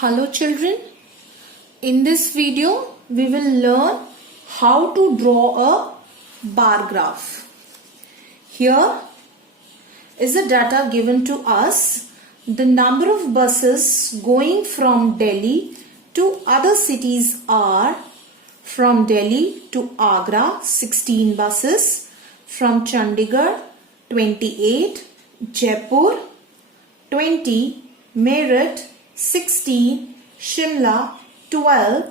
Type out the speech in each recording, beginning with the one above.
Hello children, in this video we will learn how to draw a bar graph. Here is the data given to us. The number of buses going from Delhi to other cities are: from Delhi to Agra 16 buses, from Chandigarh 28, Jaipur 20, Meerut 16, Shimla 12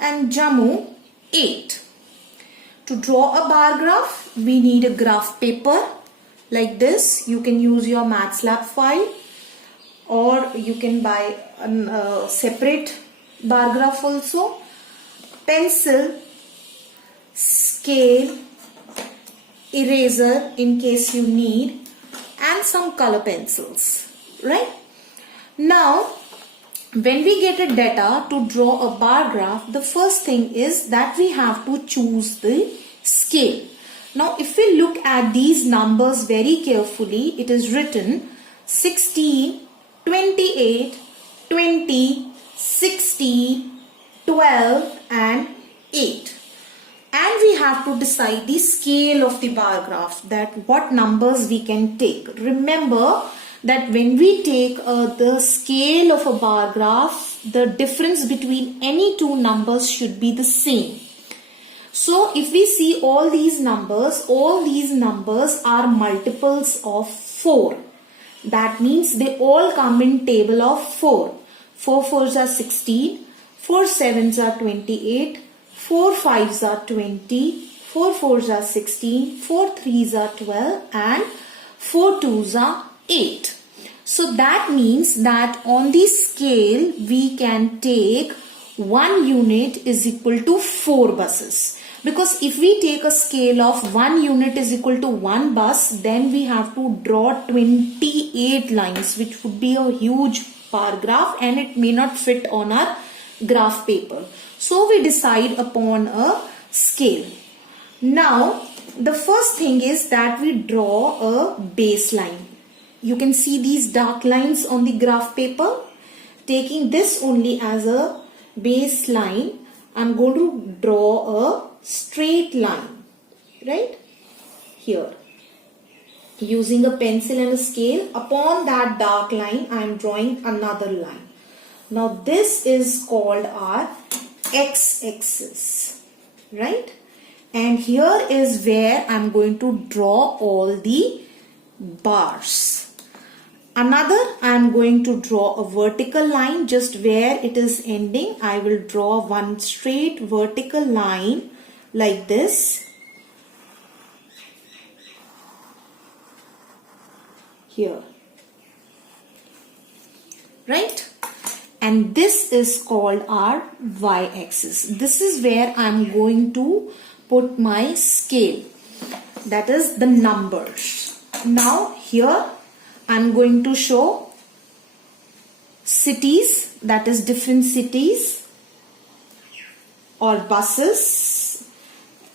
and Jammu 8. To draw a bar graph, we need a graph paper like this. You can use your MathLab file or you can buy a separate bar graph also. Pencil, scale, eraser in case you need, and some color pencils, right? Now, when we get a data to draw a bar graph, the first thing is that we have to choose the scale. Now, if we look at these numbers very carefully, it is written 16, 28, 20, 16, 12 and 8. And we have to decide the scale of the bar graph, that what numbers we can take. Remember that when we take the scale of a bar graph, the difference between any two numbers should be the same. So if we see all these numbers are multiples of 4. That means they all come in table of 4. 4 4s are 16, 4 7s are 28, 4 5s are 20, 4 4s are 16, 4 3s are 12 and 4 2s are 8. So that means that on the scale we can take 1 unit is equal to 4 buses. Because if we take a scale of 1 unit is equal to 1 bus, then we have to draw 28 lines, which would be a huge bar graph and it may not fit on our graph paper. So we decide upon a scale. Now the first thing is that we draw a baseline. You can see these dark lines on the graph paper. Taking this only as a baseline, I'm going to draw a straight line, right? Here. Using a pencil and a scale, upon that dark line, I am drawing another line. Now this is called our x-axis, right? And here is where I'm going to draw all the bars. Another, I am going to draw a vertical line just where it is ending. I will draw one straight vertical line like this. Here. Right? And this is called our y-axis. This is where I am going to put my scale. That is the numbers. Now here I am going to show cities, that is different cities or buses.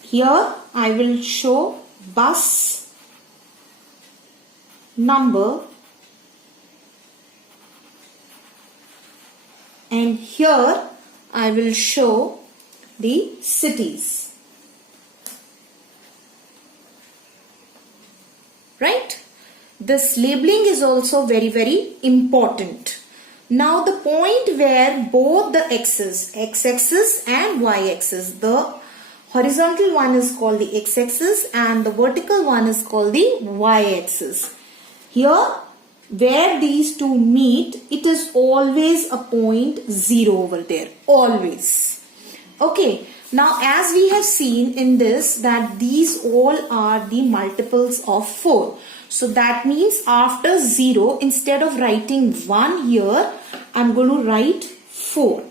Here I will show bus number, and here I will show the cities. Right? This labeling is also very important. Now the point where both the x-axis and y-axis, the horizontal one is called the x-axis and the vertical one is called the y-axis. Here where these two meet, it is always a point 0 over there, always. Okay, now as we have seen in this that these all are the multiples of 4. So that means after 0, instead of writing 1 here, I am going to write 4.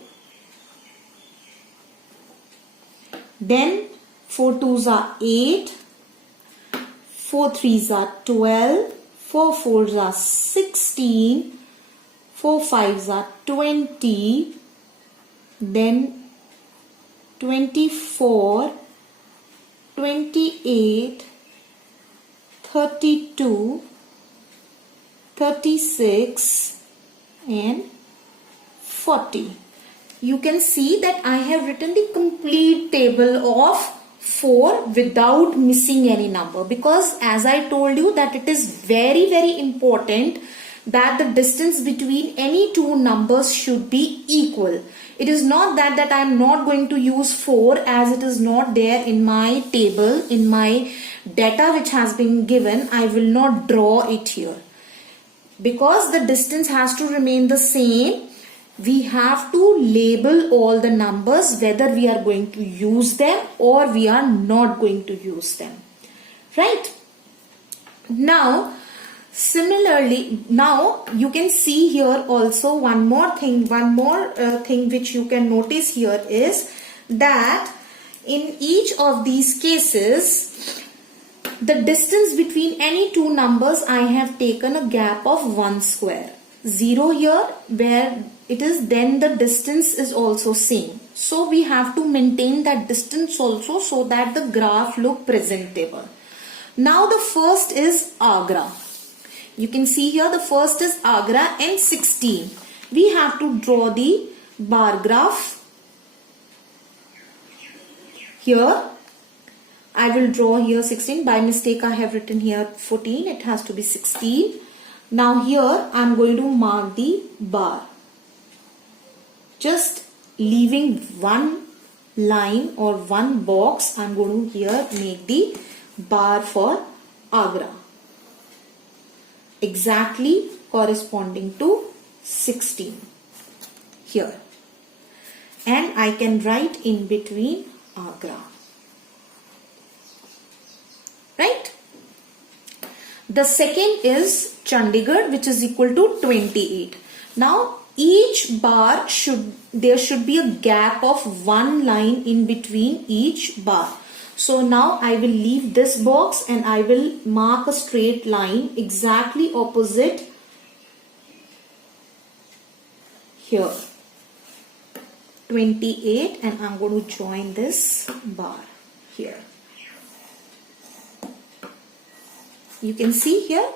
Then 4 2s are 8, 4 3s are 12, 4 4s are 16, 4 5s are 20, then 24, 28, 32, 36 and 40. You can see that I have written the complete table of 4 without missing any number, because as I told you that it is very important that the distance between any two numbers should be equal. It is not that I am not going to use 4 as it is not there in my table, in my data which has been given. I will not draw it here. Because the distance has to remain the same, we have to label all the numbers whether we are going to use them or we are not going to use them. Right? Now, similarly, now you can see here also one more thing which you can notice here is that in each of these cases, the distance between any two numbers, I have taken a gap of 1 square. 0 here where it is, then the distance is also same. So we have to maintain that distance also so that the graph look presentable. Now the first is Agra. You can see here the first is Agra and 16. We have to draw the bar graph. Here I will draw here 16. By mistake I have written here 14. It has to be 16. Now here I am going to mark the bar. Just leaving one line or one box, I am going to here make the bar for Agra. Exactly corresponding to 16 here. And I can write in between Agra. Right? The second is Chandigarh, which is equal to 28. Now each bar there should be a gap of one line in between each bar. So now I will leave this box and I will mark a straight line exactly opposite here 28, and I'm going to join this bar here. You can see here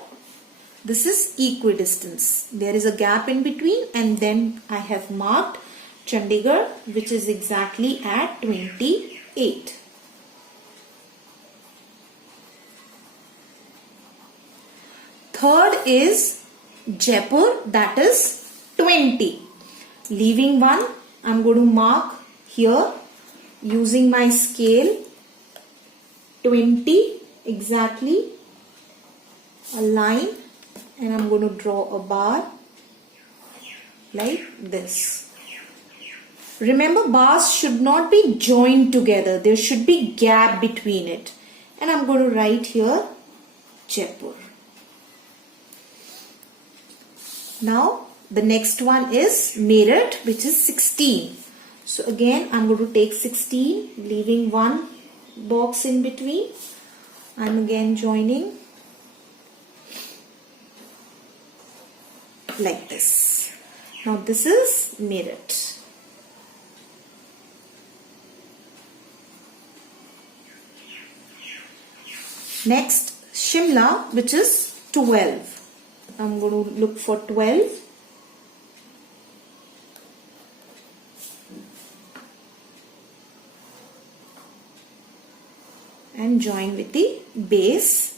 this is equidistance. There is a gap in between, and then I have marked Chandigarh, which is exactly at 28. Third is Jaipur, that is 20. Leaving one, I am going to mark here using my scale 20 exactly, a line, and I am going to draw a bar like this. Remember, bars should not be joined together. There should be gap between it. And I am going to write here Jaipur. Now the next one is Meerut, which is 16. So again I am going to take 16, leaving one box in between. I am again joining like this. Now this is Meerut. Next Shimla, which is 12. I'm going to look for 12. And join with the base,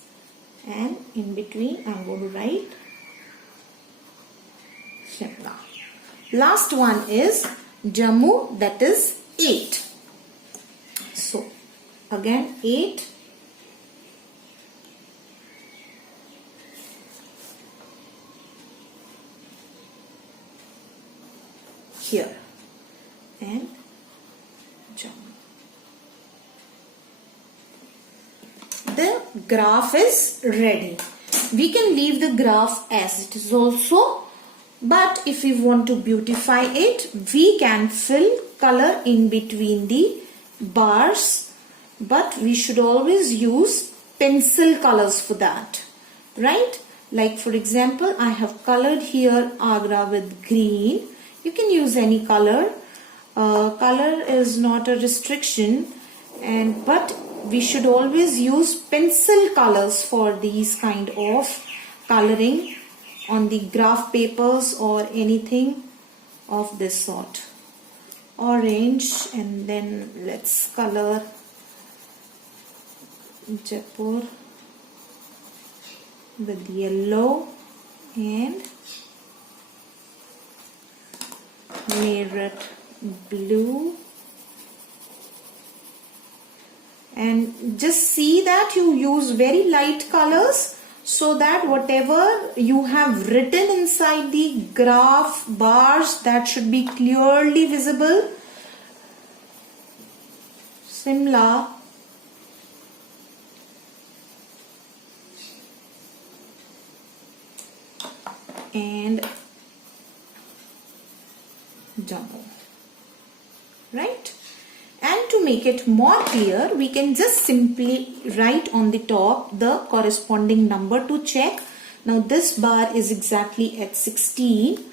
and in between I'm going to write Shimla. Last one is Jammu, that is 8. So again 8. Here and Jammu. The graph is ready. We can leave the graph as it is also, but if we want to beautify it, we can fill color in between the bars, but we should always use pencil colors for that, right? Like for example, I have colored here Agra with green. You can use any color. Color is not a restriction, but we should always use pencil colors for these kind of coloring on the graph papers or anything of this sort, orange, and then let's color Jaipur with yellow and Meerut blue. And just see that you use very light colors so that whatever you have written inside the graph bars, that should be clearly visible. Simla, and Jammu, right? And to make it more clear, we can just simply write on the top the corresponding number to check. Now this bar is exactly at 16,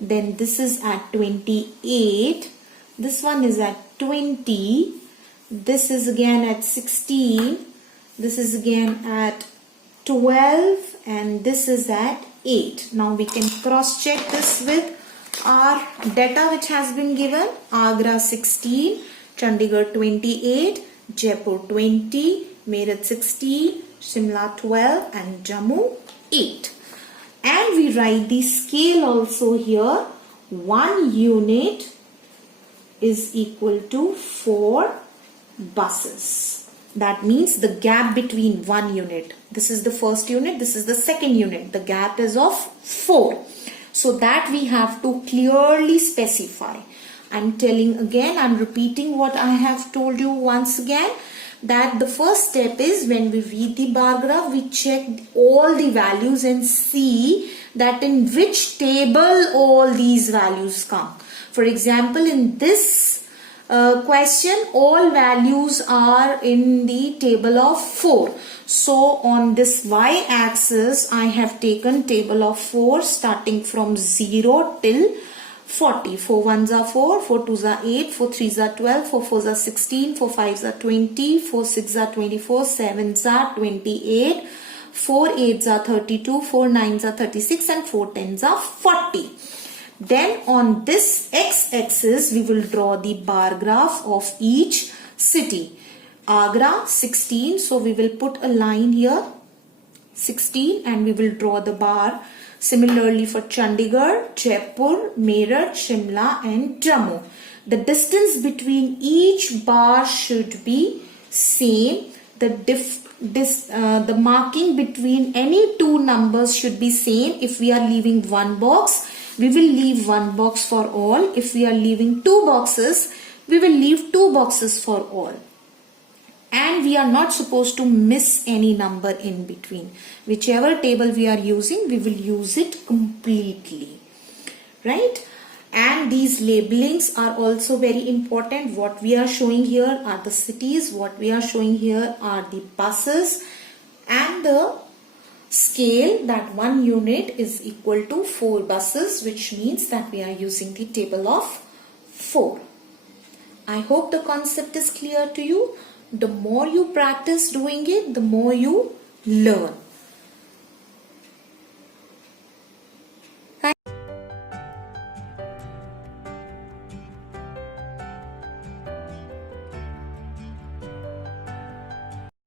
then this is at 28, this one is at 20, this is again at 16, this is again at 12, and this is at 8. Now we can cross check this with our data which has been given. Agra 16, Chandigarh 28, Jaipur 20, Meerut 16, Shimla 12, and Jammu 8. And we write the scale also here. 1 unit is equal to 4 buses. That means the gap between 1 unit. This is the first unit, this is the second unit. The gap is of 4. So that we have to clearly specify. I'm telling again, I'm repeating what I have told you once again, that the first step is when we read the bar graph, we check all the values and see that in which table all these values come. For example, in this question, all values are in the table of 4. So on this y-axis, I have taken table of 4 starting from 0 till 40. 4 1s are 4, 4 2s are 8, 4 3s are 12, 4 4s are 16, 4 5s are 20, 4 6s are 24, 7s are 28, 4 8s are 32, 4 9s are 36, and 4 10s are 40. Then on this x-axis, we will draw the bar graph of each city. Agra 16, so we will put a line here 16 and we will draw the bar. Similarly for Chandigarh, Jaipur, Meerut, Shimla and Jammu. The distance between each bar should be same. The marking between any two numbers should be same. If we are leaving one box, we will leave one box for all. If we are leaving two boxes, we will leave two boxes for all. And we are not supposed to miss any number in between. Whichever table we are using, we will use it completely. Right? And these labelings are also very important. What we are showing here are the cities. What we are showing here are the buses. And the scale, that 1 unit is equal to 4 buses, which means that we are using the table of 4. I hope the concept is clear to you. The more you practice doing it, the more you learn.